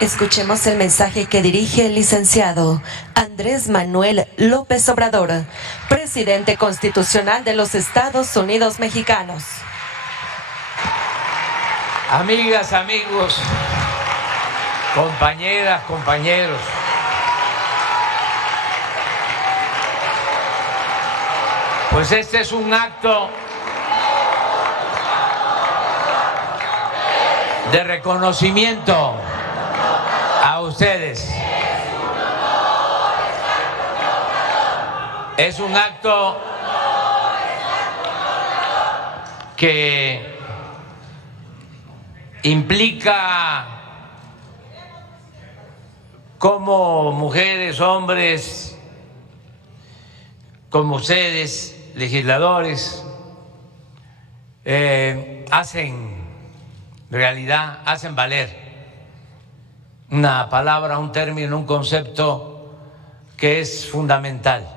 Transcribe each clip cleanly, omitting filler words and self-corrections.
Escuchemos el mensaje que dirige el licenciado Andrés Manuel López Obrador, presidente constitucional de los Estados Unidos mexicanos. Amigas, amigos, compañeras, compañeros, pues este es un acto de reconocimiento a ustedes. Es un acto que implica cómo mujeres, hombres, como ustedes, legisladores, hacen realidad, hacen valer una palabra, un término, un concepto que es fundamental: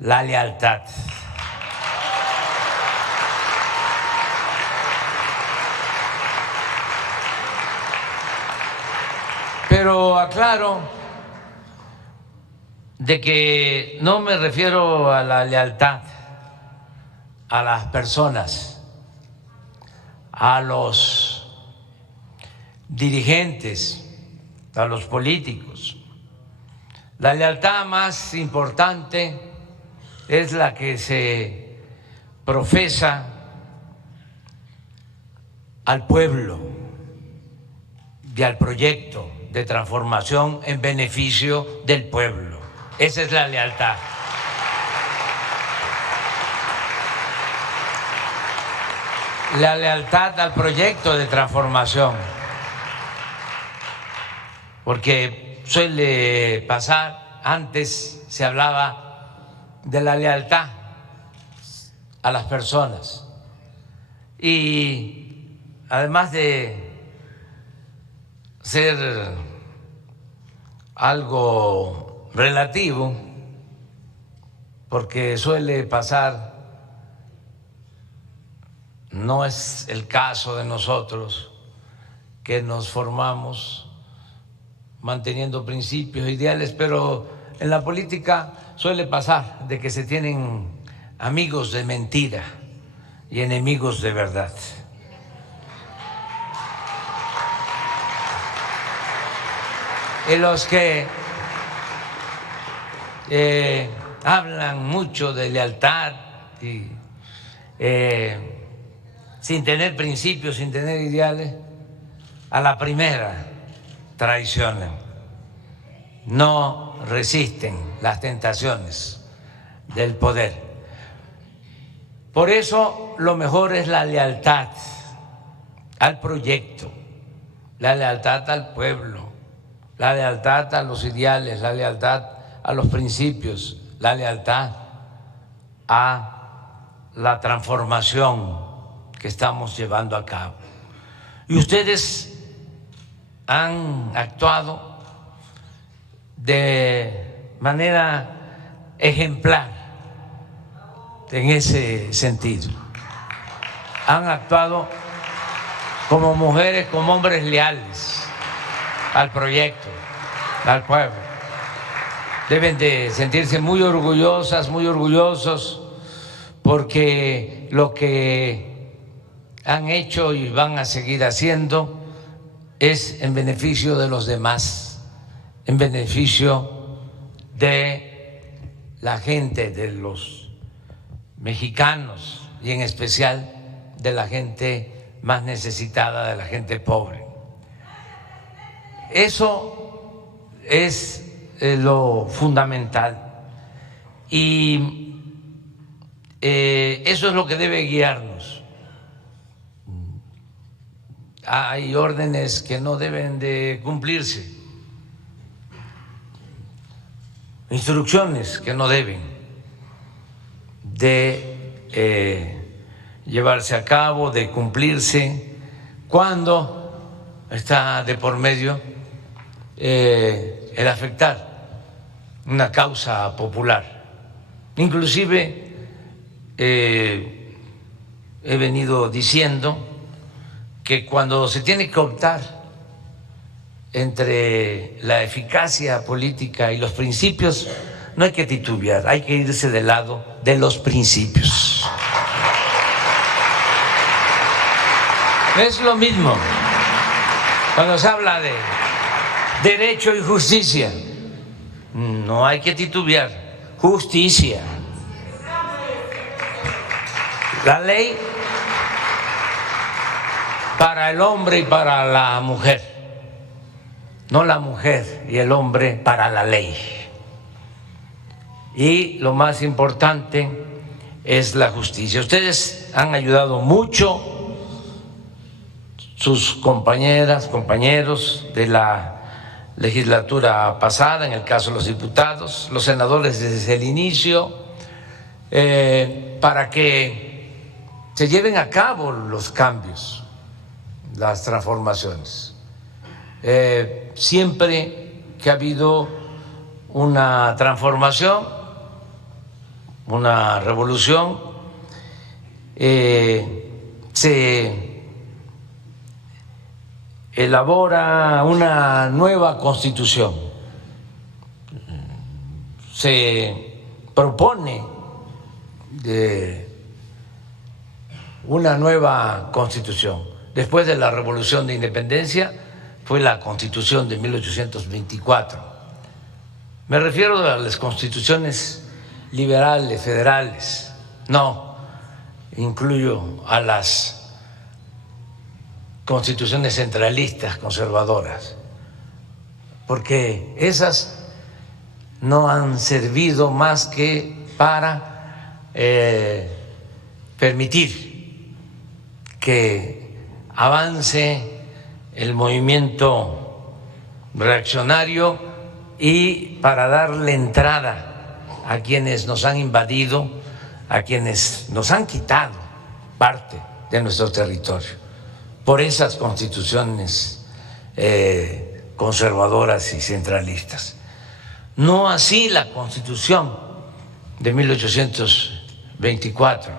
la lealtad. Pero aclaro de que no me refiero a la lealtad a las personas, a los dirigentes, a los políticos. La lealtad más importante es la que se profesa al pueblo y al proyecto de transformación en beneficio del pueblo. Esa es la lealtad. La lealtad al proyecto de transformación, porque suele pasar, antes se hablaba de la lealtad a las personas y además de ser algo relativo, porque suele pasar, no es el caso de nosotros que nos formamos manteniendo principios, ideales, pero en la política suele pasar de que se tienen amigos de mentira y enemigos de verdad. Y los que hablan mucho de lealtad y sin tener principios, sin tener ideales, a la primera traicionan, no resisten las tentaciones del poder. Por eso lo mejor es la lealtad al proyecto, la lealtad al pueblo, la lealtad a los ideales, la lealtad a los principios, la lealtad a la transformación que estamos llevando a cabo. Y ustedes han actuado de manera ejemplar en ese sentido. Han actuado como mujeres, como hombres leales al proyecto, al pueblo. Deben de sentirse muy orgullosas, muy orgullosos, porque lo que han hecho y van a seguir haciendo es en beneficio de los demás, en beneficio de la gente, de los mexicanos y en especial de la gente más necesitada, de la gente pobre. Eso es lo fundamental y eso es lo que debe guiarnos. Hay órdenes que no deben de cumplirse, instrucciones que no deben de llevarse a cabo, de cumplirse, cuando está de por medio el afectar una causa popular. Inclusive he venido diciendo que cuando se tiene que optar entre la eficacia política y los principios, no hay que titubear, hay que irse del lado de los principios. Es lo mismo cuando se habla de derecho y justicia. No hay que titubear, justicia. La ley para el hombre y para la mujer, no la mujer y el hombre para la ley. Y lo más importante es la justicia. Ustedes han ayudado mucho, sus compañeras, compañeros de la legislatura pasada, en el caso de los diputados, los senadores desde el inicio, para que se lleven a cabo los cambios, las transformaciones. Siempre que ha habido una transformación, una revolución, se elabora una nueva constitución, se propone una nueva constitución. Después de la Revolución de Independencia fue la Constitución de 1824. Me refiero a las constituciones liberales, federales, no incluyo a las constituciones centralistas, conservadoras, porque esas no han servido más que para permitir que avance el movimiento reaccionario y para darle entrada a quienes nos han invadido, a quienes nos han quitado parte de nuestro territorio por esas constituciones conservadoras y centralistas. No así la Constitución de 1824,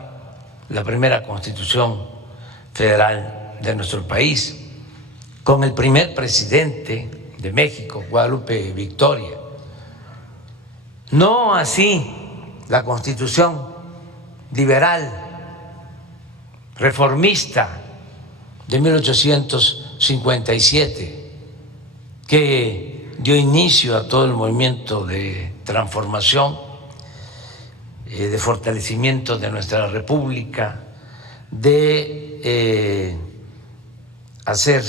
la primera Constitución federal de nuestro país, con el primer presidente de México, Guadalupe Victoria. No así la Constitución liberal, reformista de 1857, que dio inicio a todo el movimiento de transformación, de fortalecimiento de nuestra república, de hacer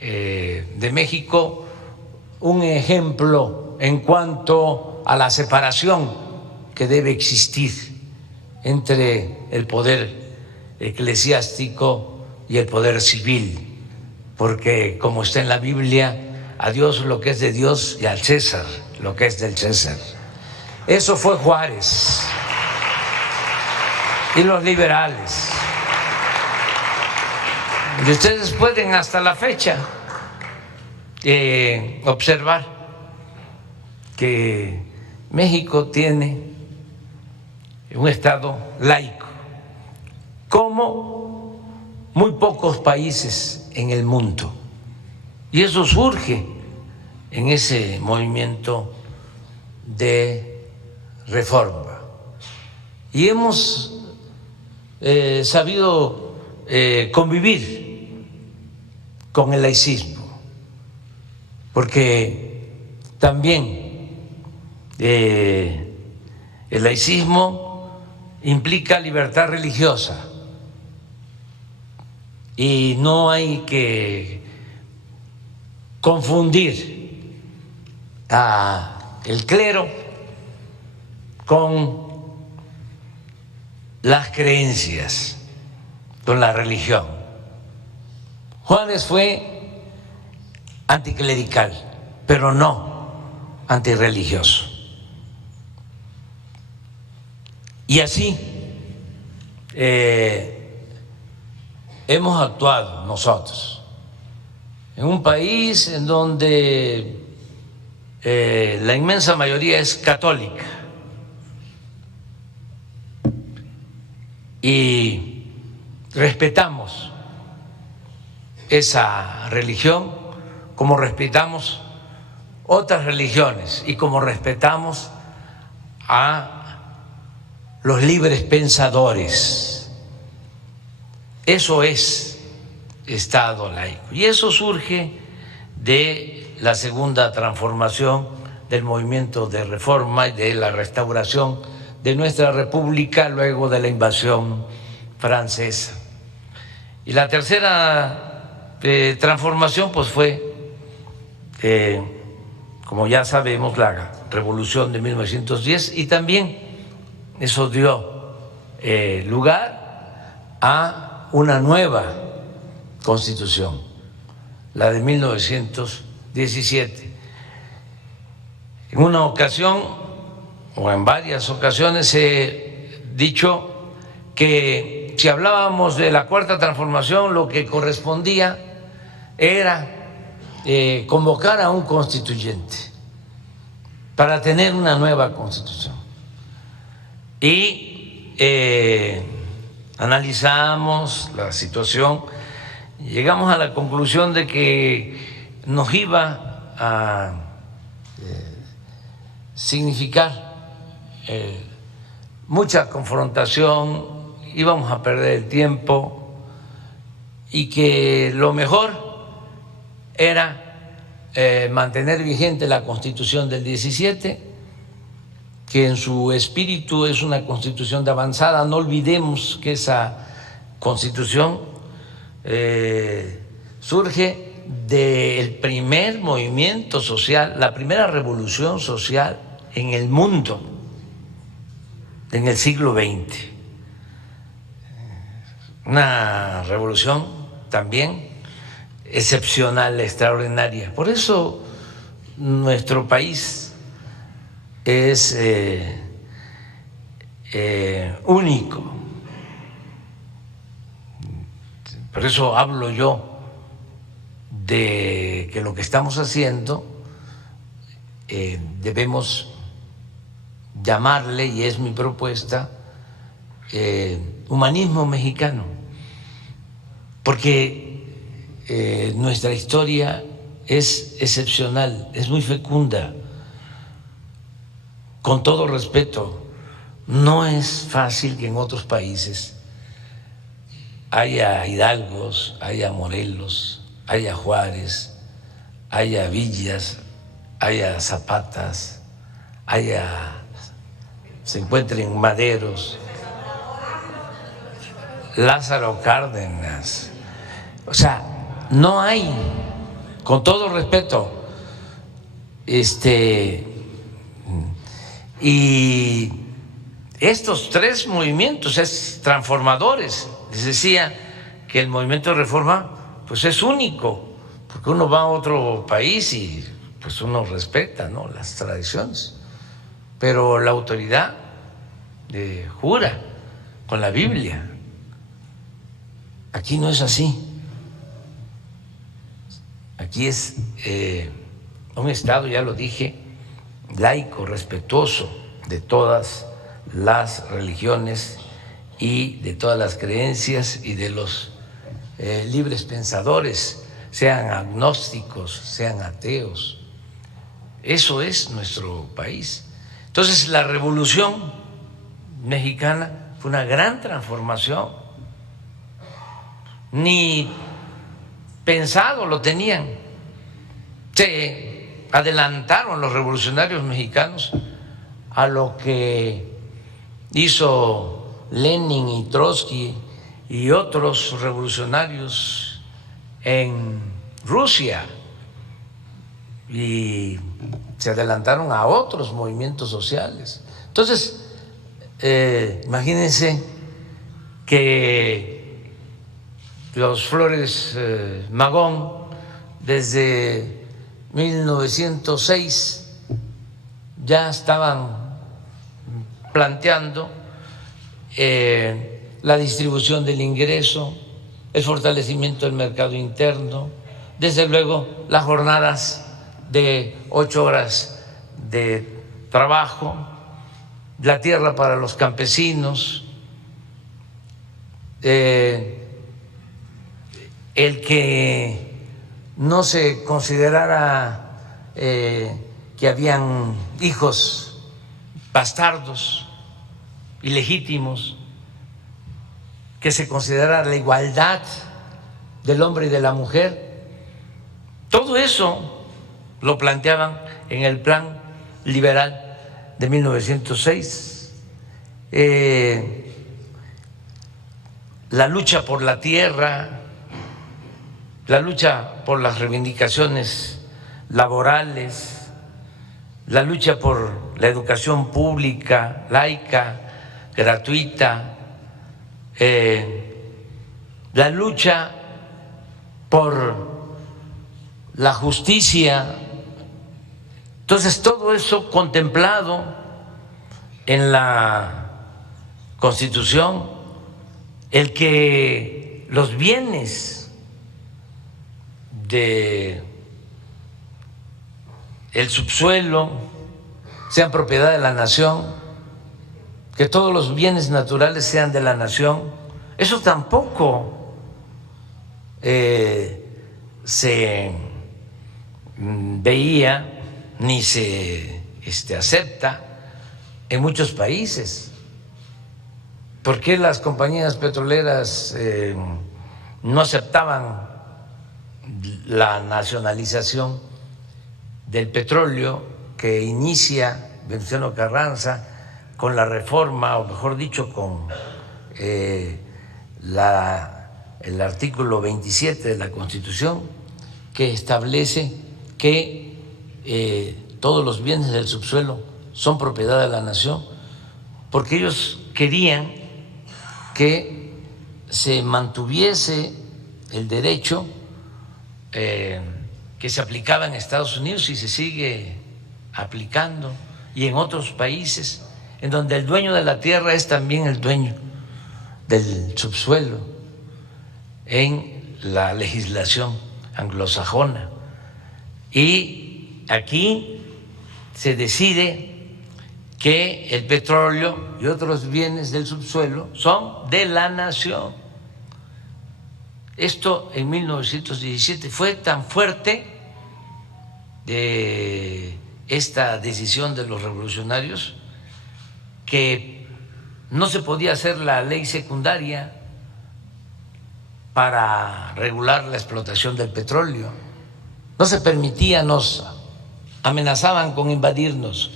de México un ejemplo en cuanto a la separación que debe existir entre el poder eclesiástico y el poder civil, porque como está en la Biblia, a Dios lo que es de Dios y al César lo que es del César. Eso fue Juárez y los liberales. Y ustedes pueden hasta la fecha observar que México tiene un Estado laico, como muy pocos países en el mundo. Y eso surge en ese movimiento de reforma. Y hemos sabido convivir con el laicismo, porque también el laicismo implica libertad religiosa y no hay que confundir el clero con las creencias, con la religión. Juárez fue anticlerical, pero no antirreligioso. Y así hemos actuado nosotros en un país en donde la inmensa mayoría es católica y respetamos esa religión como respetamos otras religiones y como respetamos a los libres pensadores. Eso es Estado laico. Y eso surge de la segunda transformación del movimiento de reforma y de la restauración de nuestra república luego de la invasión francesa. Y la tercera transformación pues fue, como ya sabemos, la Revolución de 1910, y también eso dio lugar a una nueva Constitución, la de 1917. En una ocasión, o en varias ocasiones, he dicho que si hablábamos de la Cuarta Transformación, lo que correspondía era convocar a un constituyente para tener una nueva Constitución. Y analizamos la situación, llegamos a la conclusión de que nos iba a significar mucha confrontación, íbamos a perder el tiempo y que lo mejor era mantener vigente la Constitución del 17, que en su espíritu es una Constitución de avanzada. No olvidemos que esa Constitución surge del primer movimiento social, la primera revolución social en el mundo en el siglo XX. Una revolución también excepcional, extraordinaria. Por eso nuestro país es único. Por eso hablo yo de que lo que estamos haciendo debemos llamarle, y es mi propuesta, humanismo mexicano, porque nuestra historia es excepcional, es muy fecunda. Con todo respeto, no es fácil que en otros países haya Hidalgos, haya Morelos, haya Juárez, haya Villas, haya Zapatas, se encuentren Maderos, Lázaro Cárdenas. O sea, no hay, con todo respeto, y estos tres movimientos es transformadores. Les decía que el movimiento de reforma pues es único, porque uno va a otro país y pues uno respeta, ¿no?, las tradiciones, pero la autoridad jura con la Biblia. Aquí no es así. Aquí es un Estado, ya lo dije, laico, respetuoso de todas las religiones y de todas las creencias y de los libres pensadores, sean agnósticos, sean ateos. Eso es nuestro país. Entonces, la Revolución Mexicana fue una gran transformación. Ni pensado lo tenían. Se adelantaron los revolucionarios mexicanos a lo que hizo Lenin y Trotsky y otros revolucionarios en Rusia, y se adelantaron a otros movimientos sociales. Entonces, imagínense que los Flores Magón desde 1906 ya estaban planteando la distribución del ingreso, el fortalecimiento del mercado interno, desde luego las jornadas de 8 horas de trabajo, la tierra para los campesinos, el que no se considerara que habían hijos bastardos, ilegítimos, que se considerara la igualdad del hombre y de la mujer. Todo eso lo planteaban en el Plan Liberal de 1906. La lucha por la tierra, la lucha por las reivindicaciones laborales, la lucha por la educación pública, laica, gratuita, la lucha por la justicia. Entonces, todo eso contemplado en la Constitución, el que los bienes de el subsuelo sean propiedad de la nación, que todos los bienes naturales sean de la nación, eso tampoco se veía ni se acepta en muchos países. ¿Por qué las compañías petroleras no aceptaban la nacionalización del petróleo que inicia Venustiano Carranza con la reforma, o mejor dicho, con el artículo 27 de la Constitución, que establece que todos los bienes del subsuelo son propiedad de la nación? Porque ellos querían que se mantuviese el derecho que se aplicaba en Estados Unidos y se sigue aplicando, y en otros países en donde el dueño de la tierra es también el dueño del subsuelo, en la legislación anglosajona. Y aquí se decide que el petróleo y otros bienes del subsuelo son de la nación. Esto en 1917 fue tan fuerte esta decisión de los revolucionarios que no se podía hacer la ley secundaria para regular la explotación del petróleo. No se permitía, nos amenazaban con invadirnos.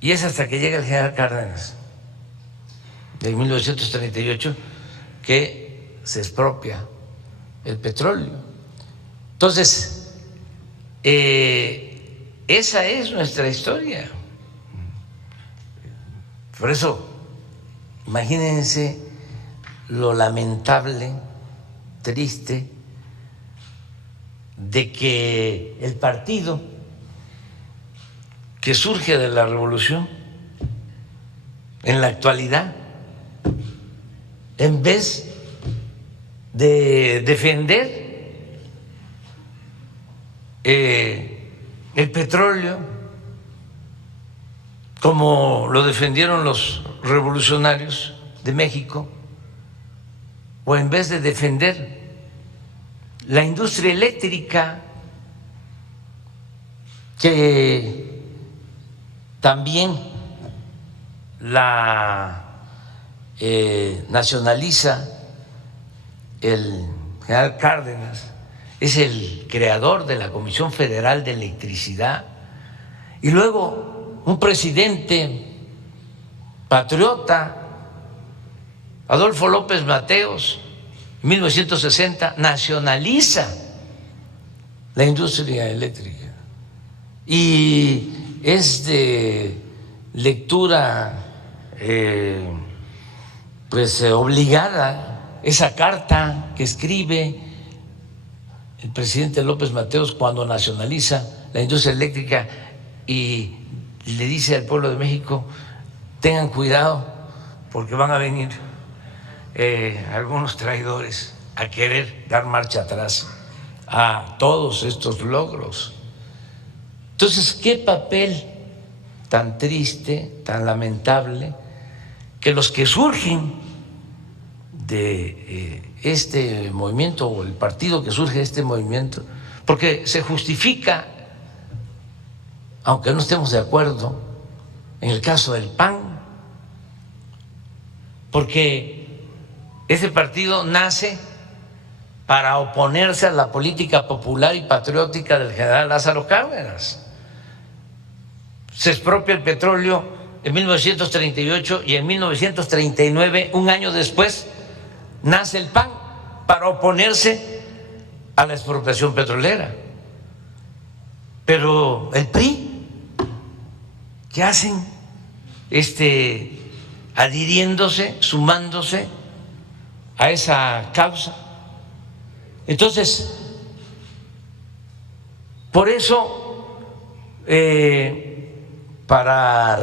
Y es hasta que llega el general Cárdenas, en 1938, que se expropia el petróleo. Entonces, esa es nuestra historia. Por eso, imagínense lo lamentable, triste, de que el partido que surge de la revolución en la actualidad, en vez de defender el petróleo como lo defendieron los revolucionarios de México, o en vez de defender la industria eléctrica que también la nacionaliza el general Cárdenas, es el creador de la Comisión Federal de Electricidad, y luego un presidente patriota, Adolfo López Mateos, en 1960 nacionaliza la industria eléctrica, y es de lectura obligada esa carta que escribe el presidente López Mateos cuando nacionaliza la industria eléctrica y le dice al pueblo de México: tengan cuidado porque van a venir algunos traidores a querer dar marcha atrás a todos estos logros. Entonces, qué papel tan triste, tan lamentable, que los que surgen de este movimiento o el partido que surge de este movimiento, porque se justifica, aunque no estemos de acuerdo, en el caso del PAN, porque ese partido nace para oponerse a la política popular y patriótica del general Lázaro Cárdenas. Se expropia el petróleo en 1938 y en 1939, un año después, nace el PAN para oponerse a la expropiación petrolera. Pero el PRI, ¿qué hacen? Adhiriéndose, sumándose a esa causa. Entonces, por eso, para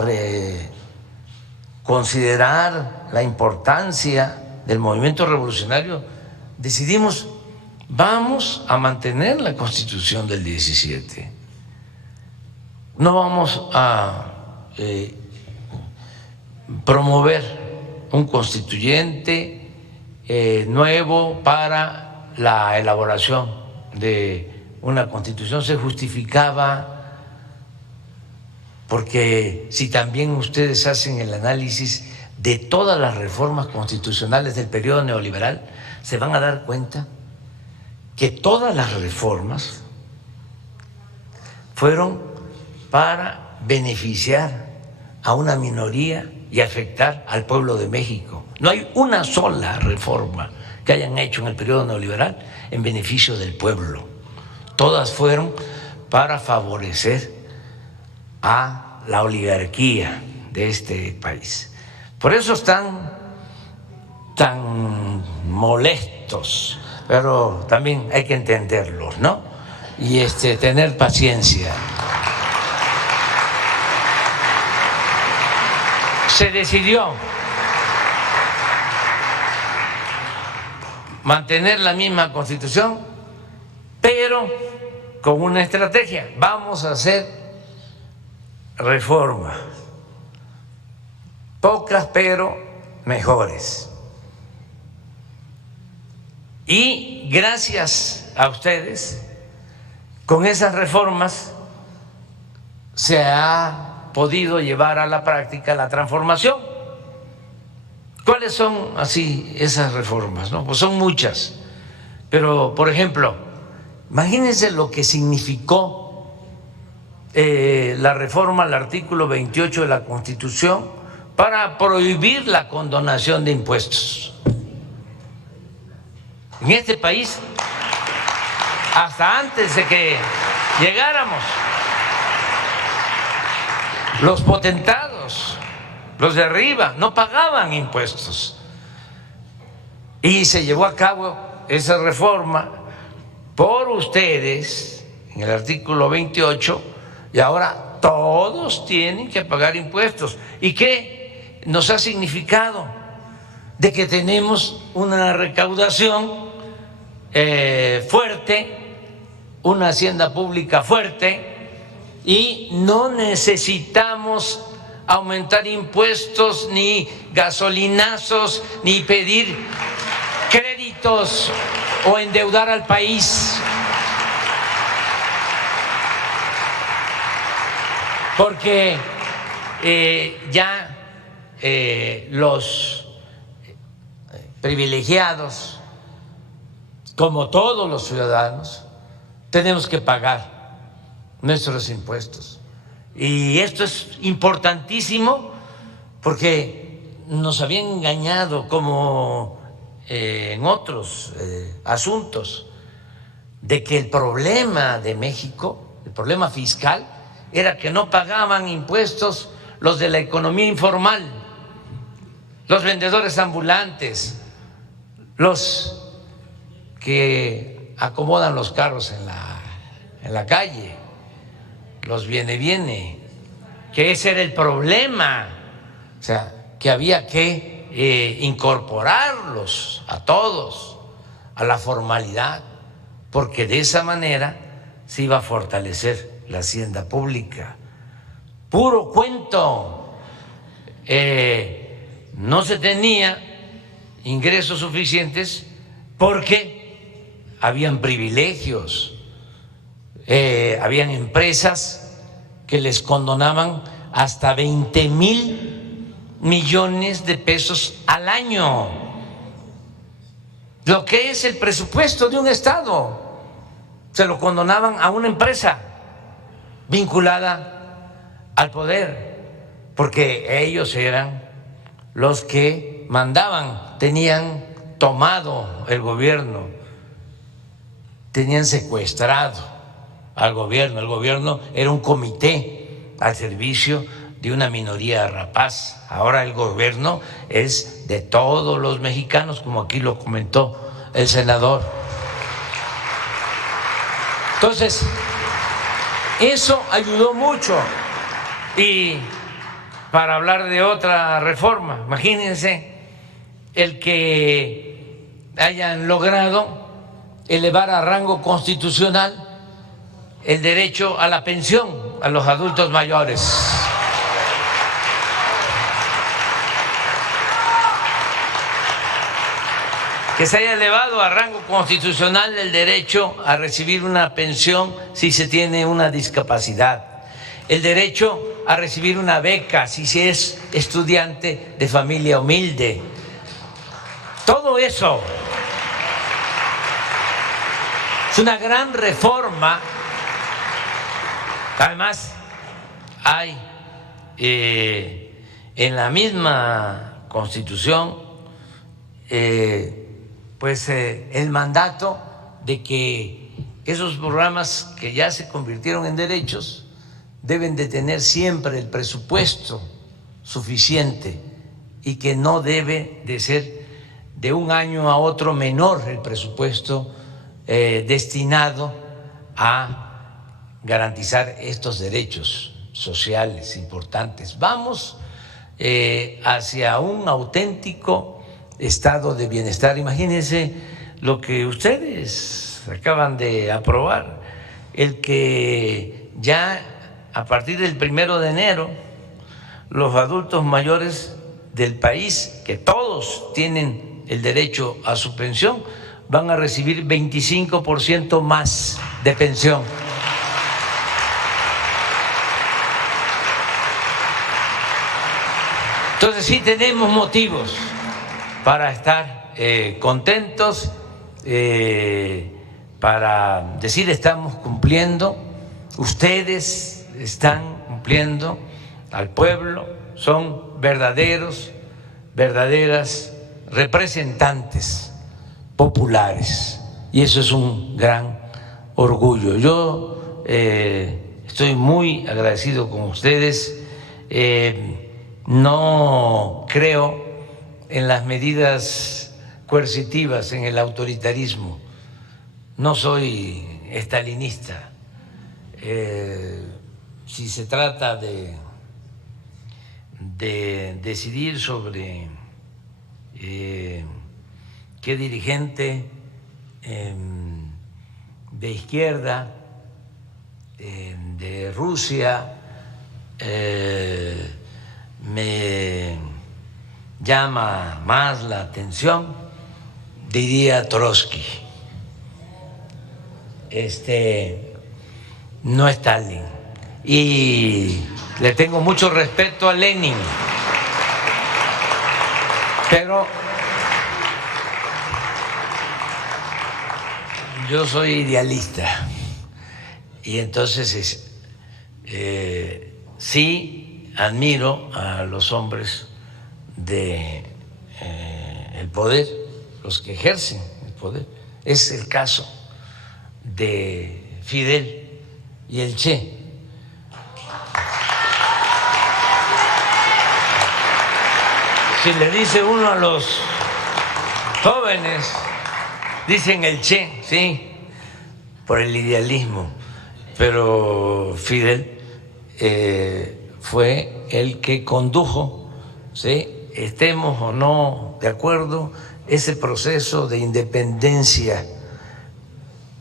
considerar la importancia del movimiento revolucionario, decidimos, vamos a mantener la Constitución del 17. No vamos a promover un constituyente nuevo para la elaboración de una constitución. Se justificaba porque si también ustedes hacen el análisis de todas las reformas constitucionales del periodo neoliberal, se van a dar cuenta que todas las reformas fueron para beneficiar a una minoría y afectar al pueblo de México. No hay una sola reforma que hayan hecho en el periodo neoliberal en beneficio del pueblo. Todas fueron para favorecer a la oligarquía de este país. Por eso están tan molestos, pero también hay que entenderlos, ¿no? Y tener paciencia. Se decidió mantener la misma Constitución, pero con una estrategia. Vamos a hacer reformas, pocas pero mejores. Y gracias a ustedes, con esas reformas se ha podido llevar a la práctica la transformación. ¿Cuáles son así esas reformas? ¿No? Pues son muchas, pero por ejemplo, imagínense lo que significó la reforma al artículo 28 de la Constitución para prohibir la condonación de impuestos. En este país, hasta antes de que llegáramos, los potentados, los de arriba, no pagaban impuestos. Y se llevó a cabo esa reforma por ustedes en el artículo 28 y ahora todos tienen que pagar impuestos. ¿Y qué nos ha significado? De que tenemos una recaudación fuerte, una hacienda pública fuerte, y no necesitamos aumentar impuestos, ni gasolinazos, ni pedir créditos o endeudar al país. Porque ya los privilegiados, como todos los ciudadanos, tenemos que pagar nuestros impuestos. Y esto es importantísimo porque nos habían engañado, como en otros asuntos, de que el problema de México, el problema fiscal, era que no pagaban impuestos los de la economía informal, los vendedores ambulantes, los que acomodan los carros en la calle, los viene, que ese era el problema, o sea, que había que incorporarlos a todos a la formalidad, porque de esa manera se iba a fortalecer la hacienda pública. Puro cuento, no se tenía ingresos suficientes porque habían privilegios, habían empresas que les condonaban hasta 20,000 millones de pesos al año, lo que es el presupuesto de un estado. Se lo condonaban a una empresa vinculada al poder, porque ellos eran los que mandaban, tenían tomado el gobierno, tenían secuestrado al gobierno. El gobierno era un comité al servicio de una minoría rapaz. Ahora el gobierno es de todos los mexicanos, como aquí lo comentó el senador. Entonces, eso ayudó mucho. Y para hablar de otra reforma, imagínense el que hayan logrado elevar a rango constitucional el derecho a la pensión a los adultos mayores. Que se haya elevado a rango constitucional el derecho a recibir una pensión si se tiene una discapacidad, el derecho a recibir una beca si se es estudiante de familia humilde. Todo eso es una gran reforma. Además, hay en la misma Constitución el mandato de que esos programas que ya se convirtieron en derechos deben de tener siempre el presupuesto suficiente y que no debe de ser de un año a otro menor el presupuesto destinado a garantizar estos derechos sociales importantes. Vamos hacia un auténtico estado de bienestar. Imagínense lo que ustedes acaban de aprobar, el que ya a partir del 1 de enero los adultos mayores del país, que todos tienen el derecho a su pensión, van a recibir 25% más de pensión. Entonces sí tenemos motivos para estar contentos, para decir estamos cumpliendo, ustedes están cumpliendo al pueblo, son verdaderas representantes populares y eso es un gran orgullo. Yo estoy muy agradecido con ustedes, no creo en las medidas coercitivas, en el autoritarismo. No soy estalinista. Si se trata de decidir sobre qué dirigente de izquierda, de Rusia, me llama más la atención, diría Trotsky, no Stalin. Y le tengo mucho respeto a Lenin, pero yo soy idealista y entonces sí admiro a los hombres de el poder, los que ejercen el poder. Es el caso de Fidel y el Che. Si le dice uno a los jóvenes, dicen el Che, sí, por el idealismo, pero Fidel fue el que condujo, ¿sí?, estemos o no de acuerdo, ese proceso de independencia,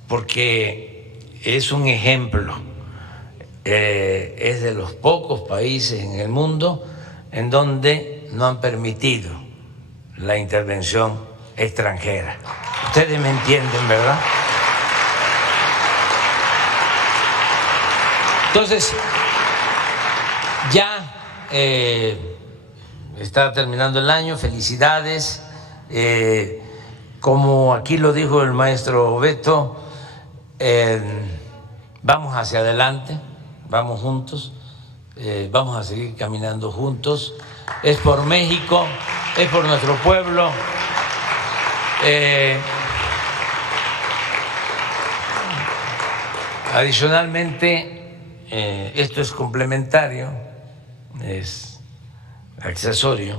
porque es un ejemplo, es de los pocos países en el mundo en donde no han permitido la intervención extranjera. Ustedes me entienden, ¿verdad? Entonces, ya está terminando el año, felicidades. Como aquí lo dijo el maestro Beto, vamos hacia adelante, vamos juntos, vamos a seguir caminando juntos. Es por México, es por nuestro pueblo. Adicionalmente, esto es complementario, es accesorio.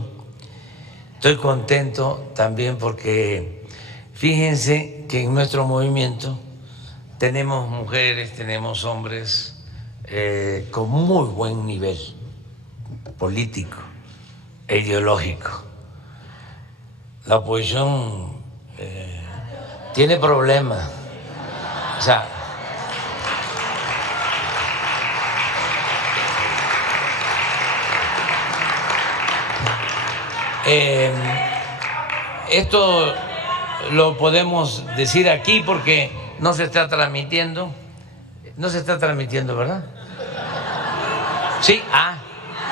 Estoy contento también porque fíjense que en nuestro movimiento tenemos mujeres, tenemos hombres con muy buen nivel político e ideológico. La oposición tiene problemas. O sea, esto lo podemos decir aquí porque no se está transmitiendo. No se está transmitiendo, ¿verdad? Sí,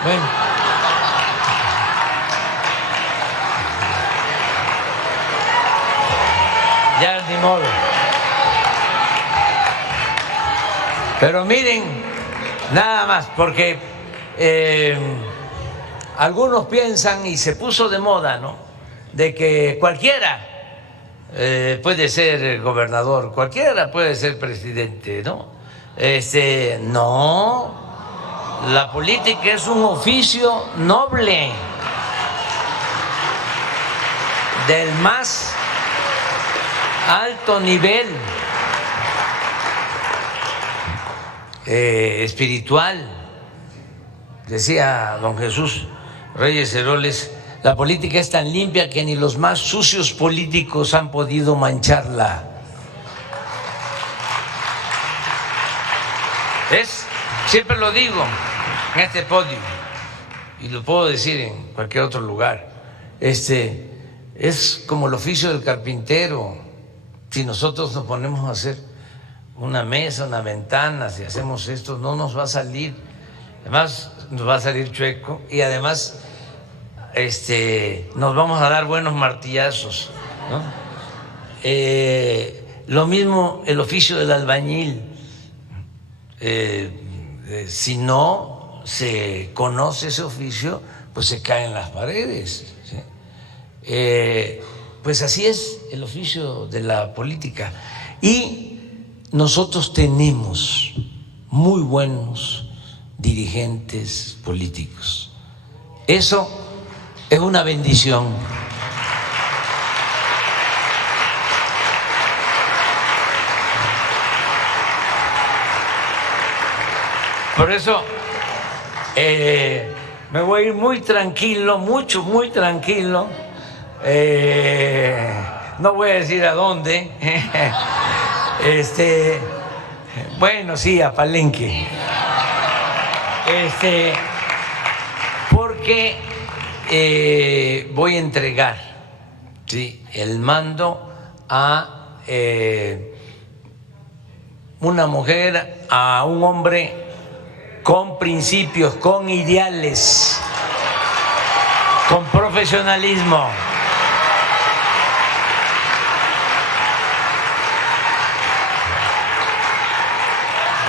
bueno. Ya ni modo. Pero miren, nada más, porque algunos piensan, y se puso de moda, ¿no?, de que cualquiera puede ser gobernador, cualquiera puede ser presidente, ¿no? No, la política es un oficio noble, del más alto nivel espiritual. Decía don Jesús Reyes Heroles, la política es tan limpia que ni los más sucios políticos han podido mancharla. Siempre lo digo en este podio y lo puedo decir en cualquier otro lugar. Es como el oficio del carpintero. Si nosotros nos ponemos a hacer una mesa, una ventana, si hacemos esto, no nos va a salir. Además, nos va a salir chueco y además nos vamos a dar buenos martillazos, ¿no? Lo mismo el oficio del albañil. Si no se conoce ese oficio, pues se caen las paredes, ¿sí? Pues así es el oficio de la política. Y nosotros tenemos muy buenos dirigentes políticos. Eso es una bendición. Por eso me voy a ir muy tranquilo, muy tranquilo. No voy a decir a dónde. Bueno, sí, a Palenque. Porque voy a entregar, ¿sí?, el mando a una mujer, a un hombre con principios, con ideales, con profesionalismo.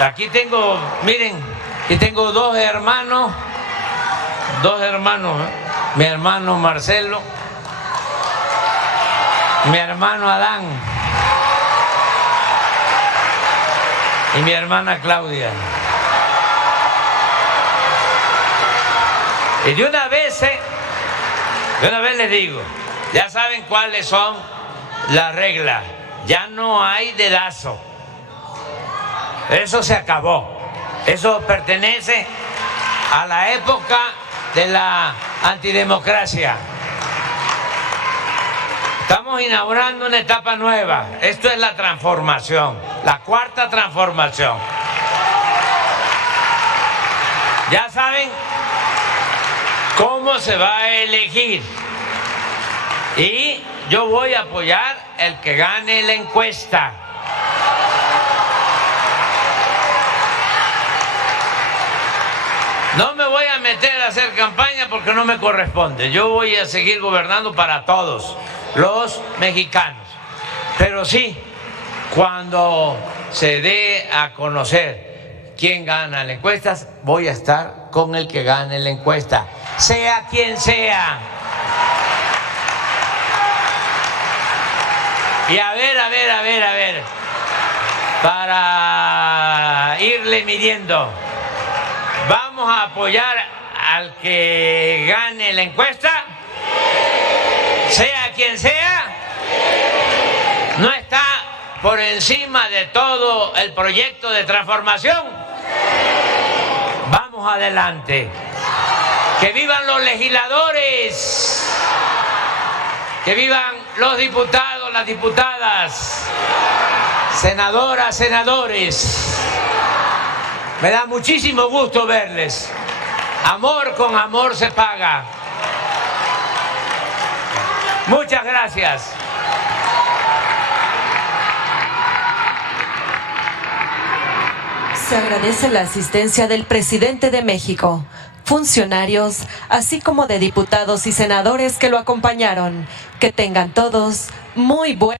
Aquí tengo, miren, aquí tengo dos hermanos, mi hermano Marcelo, mi hermano Adán y mi hermana Claudia. Y de una vez les digo, ya saben cuáles son las reglas, ya no hay dedazo, eso se acabó, eso pertenece a la época de la antidemocracia. Estamos inaugurando una etapa nueva, esto es la transformación, la cuarta transformación. Ya saben cómo se va a elegir y yo voy a apoyar el que gane la encuesta. No me voy a meter a hacer campaña porque no me corresponde. Yo voy a seguir gobernando para todos los mexicanos. Pero sí, cuando se dé a conocer quién gana la encuesta, voy a estar con el que gane la encuesta, sea quien sea. Y a ver, para irle midiendo, ¿vamos a apoyar al que gane la encuesta? Sea quien sea. ¿No está por encima de todo el proyecto de transformación? Vamos adelante. ¡Que vivan los legisladores! ¡Que vivan los diputados, las diputadas, senadoras, senadores! Me da muchísimo gusto verles. Amor con amor se paga. Muchas gracias. Se agradece la asistencia del presidente de México, funcionarios, así como de diputados y senadores que lo acompañaron. Que tengan todos muy buen